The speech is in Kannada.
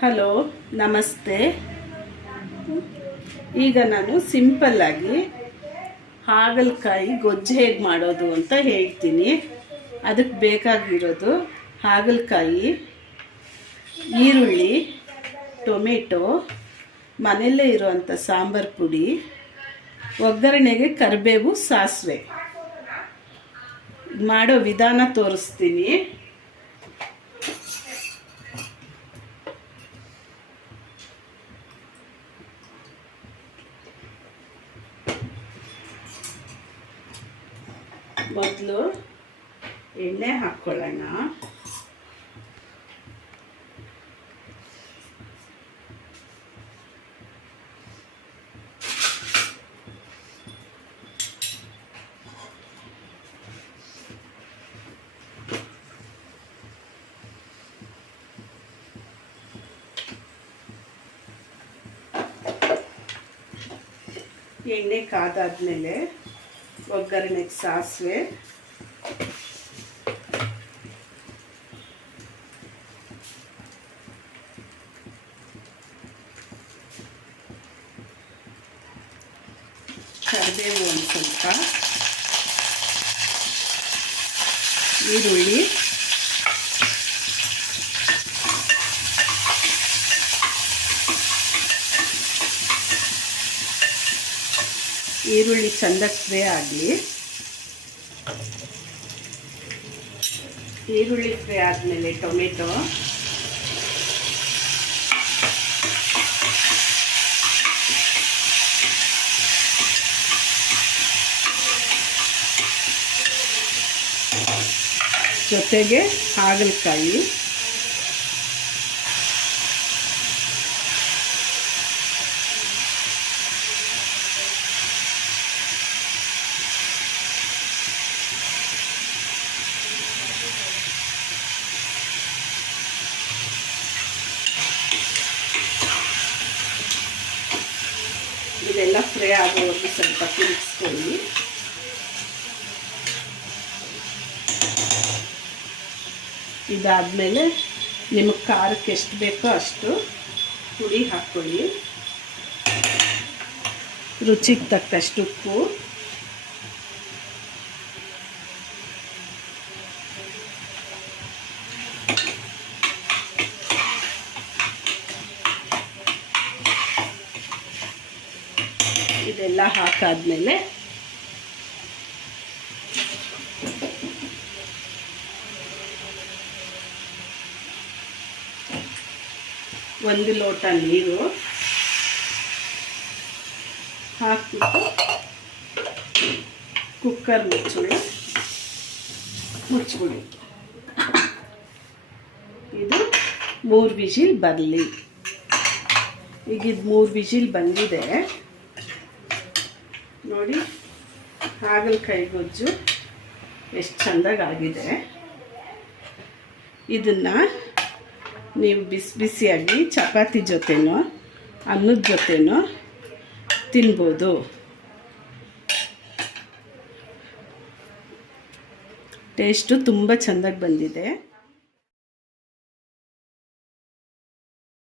ಹಲೋ, ನಮಸ್ತೆ. ಈಗ ನಾನು ಸಿಂಪಲ್ಲಾಗಿ ಹಾಗಲಕಾಯಿ ಗೊಜ್ಜು ಹೇಗೆ ಮಾಡೋದು ಅಂತ ಹೇಳ್ತೀನಿ. ಅದಕ್ಕೆ ಬೇಕಾಗಿರೋದು ಹಾಗಲಕಾಯಿ, ಈರುಳ್ಳಿ, ಟೊಮೆಟೊ, ಮನೆಯಲ್ಲೇ ಇರುವಂಥ ಸಾಂಬಾರು ಪುಡಿ, ಒಗ್ಗರಣೆಗೆ ಕರಿಬೇವು ಸಾಸಿವೆ. ಮಾಡೋ ವಿಧಾನ ತೋರಿಸ್ತೀನಿ. ಮೊದಲು ಎಣ್ಣೆ ಹಾಕ್ಕೊಳ್ಳೋಣ. ಎಣ್ಣೆ ಕಾದಾದ್ಮೇಲೆ ಒಗ್ಗರಣೆಗೆ ಸಾಸಿವೆ ಕರಿಬೇವು ಒಂದು ಸ್ವಲ್ಪ ಈರುಳ್ಳಿ ಈರುಳ್ಳಿ ಚಂದ ಫ್ರೈ ಆಗಲಿ. ಈರುಳ್ಳಿ ಫ್ರೈ ಆದಮೇಲೆ ಟೊಮೆಟೊ. ಜೊತೆಗೆ ಹಾಗಲಕಾಯಿ. ಇದೆಲ್ಲ ಫ್ರೈ ಆಗೋವರೆಗೂ ಸ್ವಲ್ಪ ತಿರುಗಿಸ್ಕೊಳ್ಳಿ ಇದಾದಮೇಲೆ ನಿಮಗೆ ಖಾರಕ್ಕೆ ಎಷ್ಟು ಬೇಕೋ ಅಷ್ಟು ಪುಡಿ ಹಾಕ್ಕೊಳ್ಳಿ. ರುಚಿಗೆ ತಕ್ಕಷ್ಟು ಉಪ್ಪು. ಇದೆಲ್ಲ ಹಾಕಾದ್ಮೇಲೆ ಒಂದು ಲೋಟ ನೀರು ಹಾಕಿಬಿಟ್ಟು ಕುಕ್ಕರ್ ಮುಚ್ಚಿ ಮುಚ್ಚಿಬಿಡಿ. ಇದು ಮೂರು ವಿಜಿಲ್ ಬರಲಿ. ಈಗ ಇದು ಮೂರು ವಿಜಿಲ್ ಬಂದಿದೆ. ನೋಡಿ. ಹಾಗಲಕಾಯಿ ಗೊಜ್ಜು ಎಷ್ಟು ಚೆಂದಾಗಿದೆ ಇದನ್ನು ನೀವು ಬಿಸಿ ಬಿಸಿಯಾಗಿ ಚಪಾತಿ ಜೊತೆನೋ, ಅನ್ನದ ಜೊತೆನೋ ತಿನ್ಬೋದು. ಟೇಸ್ಟು ತುಂಬ ಚೆಂದಾಗಿ ಬಂದಿದೆ.